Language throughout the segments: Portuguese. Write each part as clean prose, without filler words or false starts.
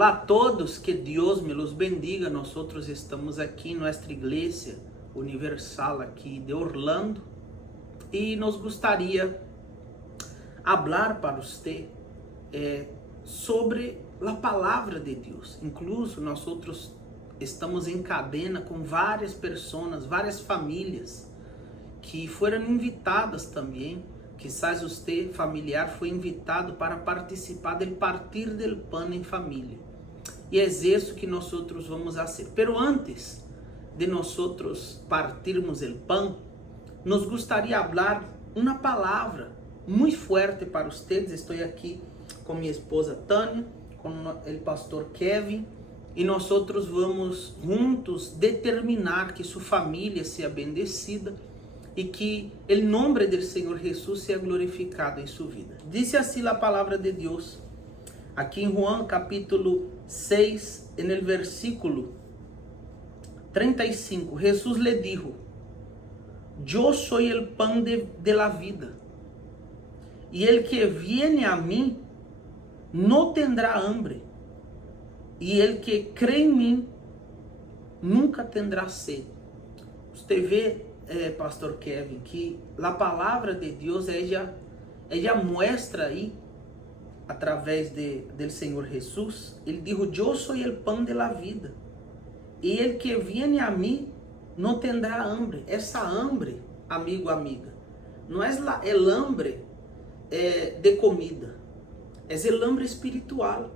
Olá a todos, que Deus me los bendiga. Nós estamos aqui em nossa igreja universal aqui de Orlando e nos gostaria falar para você sobre a palavra de Deus. Incluso nós estamos em cadena com várias pessoas, várias famílias que foram invitadas também. Quizás você, familiar, foi invitado para participar do partir del pan em família. E é isso que nós vamos fazer. Pero antes de nós partirmos o pão, nos gostaria de falar uma palavra muito forte para vocês. Estou aqui com minha esposa Tânia, com o pastor Kevin, e nós vamos juntos determinar que sua família seja bendecida e que o nome do Senhor Jesus seja glorificado em sua vida. Diz assim a palavra de Deus, aqui em Juan capítulo 6, no versículo 35, Jesus lhe dijo: Eu sou o pão de la vida, e el que viene a mim não tendrá hambre, e el que crê em mim nunca tendrá sede. Você vê, pastor Kevin, que a palavra de Deus ela mostra aí através do Senhor Jesus. Ele disse: Eu sou o pão de la vida, e el que viene a mim não tendrá hambre. Essa hambre, amigo, amiga, não é o hambre de comida, é o hambre espiritual.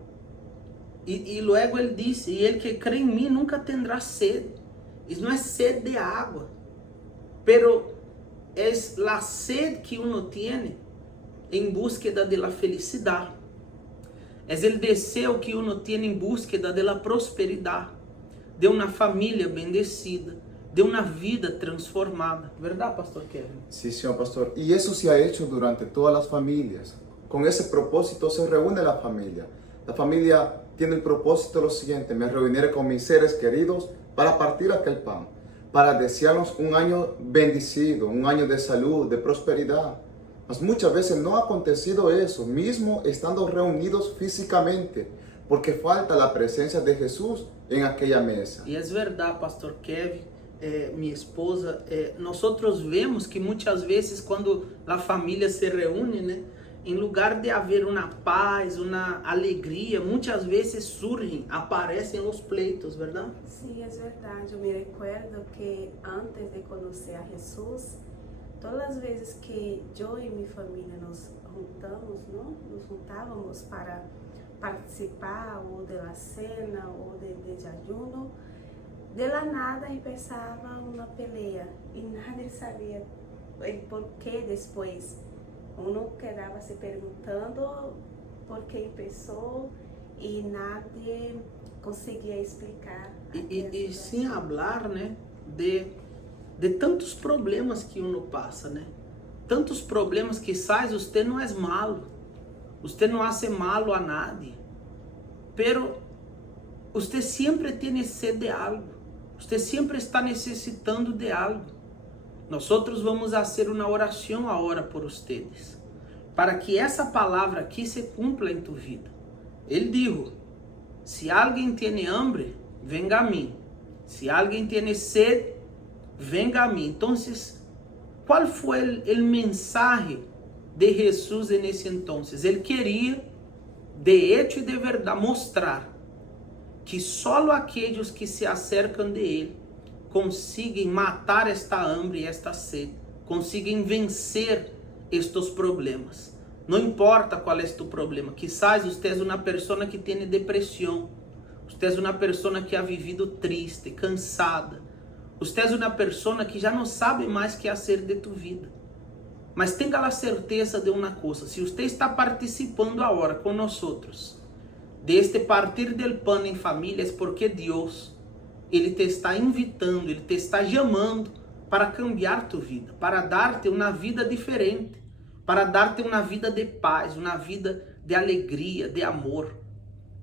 E logo ele disse: E el que crê em mim nunca tendrá sede. Isso não é sede de água, pero é a sede que uno tiene em búsqueda de la felicidade. É o desejo que uno tiene em búsqueda de la prosperidade, de uma família bendecida, de uma vida transformada. ¿Verdad, pastor Kevin? Sí, señor pastor. Y eso se ha hecho durante todas las familias. Con ese propósito se reúne la familia. La familia tiene el propósito lo siguiente: me reuniré con mis seres queridos para partir aquel pan, para desearnos un año bendecido, un año de salud, de prosperidad. Mas muchas veces no ha acontecido eso, mismo estando reunidos físicamente, porque falta la presencia de Jesús en aquella mesa. E é verdade, pastor Kevin, minha esposa, nós vemos que muitas vezes quando a família se reúne, né, em lugar de haver uma paz, uma alegria, muitas vezes aparecem os pleitos, verdade? Sí, es verdad. Yo me recuerdo que antes de conocer a Jesús, todas las veces que yo y mi familia nos juntamos, ¿no? Nos juntábamos para participar o de la cena o de ayuno, de la nada empezaba una pelea y nadie sabía el por qué después. Uno quedaba se perguntando por qué empezó y nadie conseguia explicar. E sem falar, né, de tantos problemas que uno passa, né? Tantos problemas que quizás você não é malo, você não hace malo a nadie, pero você sempre tem sede de algo, você sempre está necessitando de algo. Nós vamos fazer uma oração agora por vocês, para que essa palavra aqui se cumpla em tua vida. Ele disse: se alguém tem hambre, venga a mim. Se alguém tem sede, venga a mim. Então, qual foi o mensagem de Jesus nesse entonces? Ele queria, de hecho e de verdade, mostrar que só aqueles que se acercam de Ele conseguem matar esta hambre e esta sede, conseguem vencer estes problemas. Não importa qual é o problema. Quizás você é uma pessoa que tem depressão, você é uma pessoa que ha vivido triste, cansada, você é uma pessoa que já não sabe mais o que fazer de tua vida. Mas tenha a certeza de uma coisa: se você está participando agora com nós deste partir del pan em família, é porque Deus, Ele te está invitando, Ele te está chamando para cambiar tua vida, para dar-te uma vida diferente, para dar-te uma vida de paz, uma vida de alegria, de amor.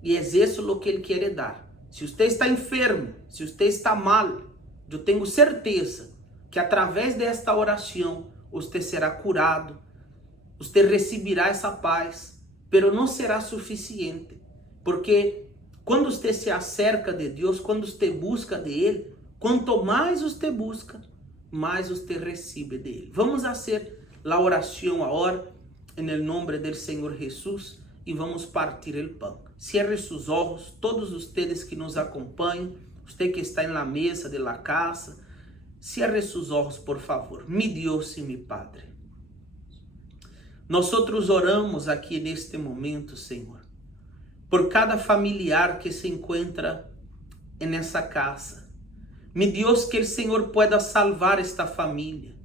E é isso o que Ele quer dar. Se você está enfermo, se você está mal, eu tenho certeza que através desta oração você será curado, você receberá essa paz, pero não será suficiente, porque Quando você se acerca de Deus, quando você busca de Ele, quanto mais você busca, mais você recebe de Ele. Vamos fazer a oração agora, em nome do Senhor Jesus, e vamos partir o pão. Cierre seus olhos, todos vocês que nos acompanham, você que está na mesa de la casa, cierre seus olhos, por favor. Mi Deus e mi Padre. Nós oramos aqui neste momento, Senhor, por cada familiar que se encontra nessa casa. Mi Deus, que o Senhor pueda salvar esta família.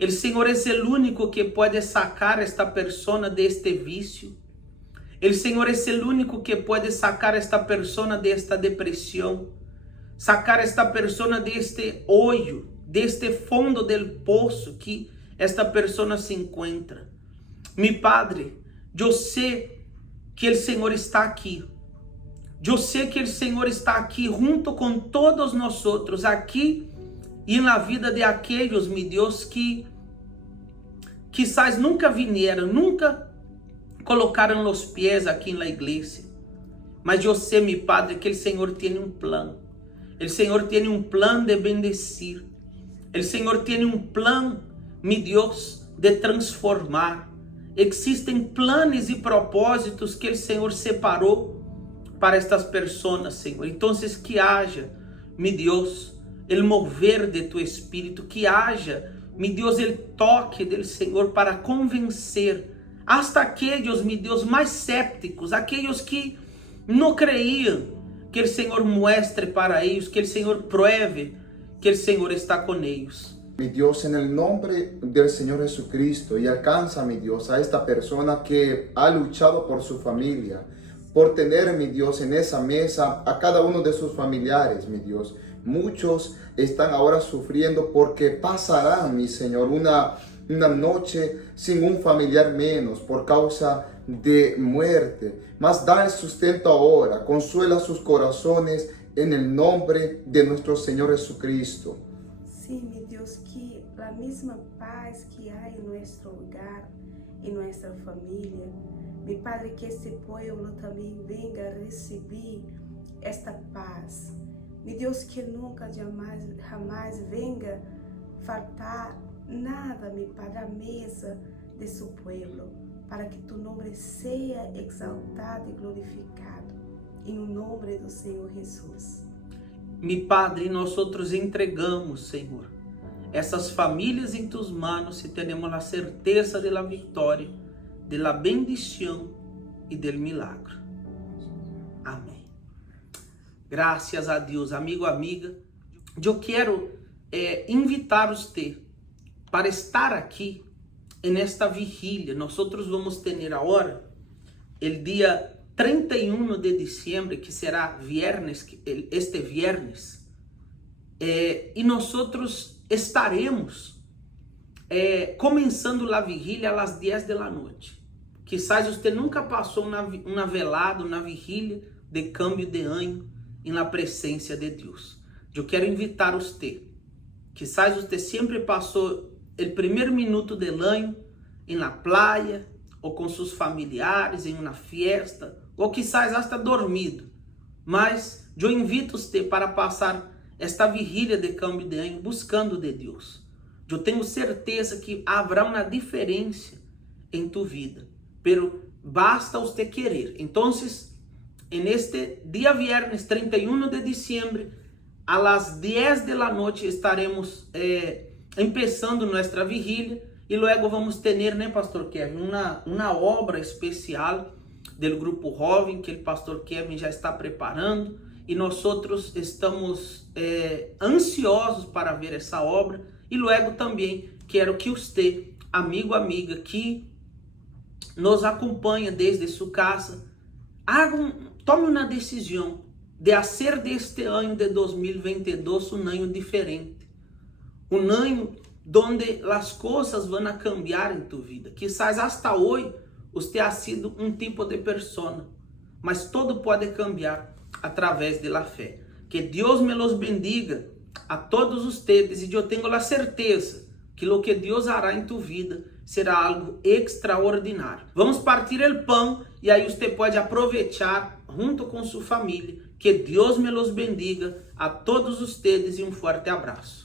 O Senhor é o único que pode sacar esta persona deste vício. O Senhor é o único que pode sacar esta persona desta depressão, sacar esta persona deste hoyo, deste fundo del poço que esta persona se encontra. Mi Padre, eu sei que o Senhor está aqui. Eu sei que o Senhor está aqui junto com todos nós outros, aqui e na vida de aqueles, meu Deus, que quizás nunca vieram, nunca colocaram os pés aqui na igreja. Mas eu sei, meu Padre, que o Senhor tem um plano. O Senhor tem um plano de bendecir. O Senhor tem um plano, meu Deus, de transformar. Existem planos e propósitos que o Senhor separou para estas pessoas, Senhor. Então, que haja, meu Deus, o mover de tu Espírito, que haja, meu Deus, o toque do Senhor para convencer hasta aqueles, meu Deus, mais cépticos, aqueles que não creiam, que o Senhor mostre para eles, que o Senhor pruebe que o Senhor está com eles. Mi Dios, en el nombre del Señor Jesucristo, y alcanza, mi Dios, a esta persona que ha luchado por su familia, por tener, mi Dios, en esa mesa a cada uno de sus familiares, mi Dios. Muchos están ahora sufriendo porque pasarán, mi Señor, una noche sin un familiar menos por causa de muerte. Mas da el sustento ahora, consuela sus corazones en el nombre de nuestro Señor Jesucristo. Sí, mi Dios, que la misma paz que hay en nuestro hogar, en nuestra familia, mi Padre, que este pueblo también venga a recibir esta paz. Mi Dios, que nunca, jamás venga faltar nada, mi Padre, a mesa de su pueblo, para que tu nombre sea exaltado y glorificado, en el nombre del Señor Jesús. Mi Padre, nosotros entregamos, Senhor, essas famílias em tus manos e temos a certeza de la vitória, de la bendição e del milagre. Amém. Graças a Deus, amigo, amiga. Eu quero invitar você para estar aqui nesta vigília. Nós vamos ter agora o dia 31 de diciembre, que será viernes, este viernes, e nós estaremos começando a vigília às 10 da noite. Quizás você nunca passou uma velada, uma vigília de câmbio de ano na presença de Deus. Eu quero invitar você. Quizás você sempre passou o primeiro minuto do ano na praia, ou com seus familiares, em uma festa, ou quizás hasta dormido. Mas eu invito você para passar esta vigília de câmbio de ano buscando de Deus. Eu tenho certeza que haverá uma diferença em tu vida, pero basta você querer. Então, neste dia viernes 31 de diciembre, a las 10 da noite estaremos começando nossa vigília, e logo vamos ter, né, Pastor Kevin, uma obra especial do grupo jovem que o Pastor Kevin já está preparando, e nós estamos ansiosos para ver essa obra. E logo também quero que você, amigo, amiga, que nos acompanha desde sua casa, tome uma decisão de fazer deste ano de 2022 um ano diferente, um ano donde as coisas vão a cambiar em tu vida. Quizás hasta hoje você ha sido um tipo de persona, mas todo pode cambiar através de la fé. Que Deus me los bendiga a todos ustedes, e eu tenho a certeza que o que Deus hará em tu vida será algo extraordinário. Vamos partir o pão e aí você pode aproveitar junto com sua família. Que Deus me los bendiga a todos ustedes e forte abraço.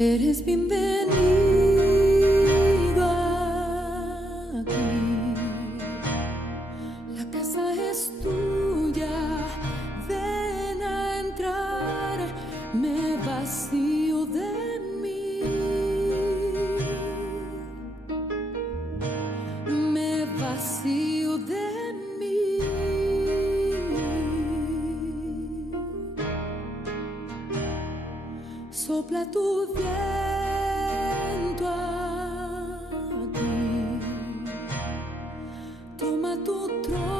Eres bienvenido aquí. La casa es tuya. Ven a entrar. Me vacío de mí. Me vacío de mí. Sopla tu viento aquí, toma tu trono.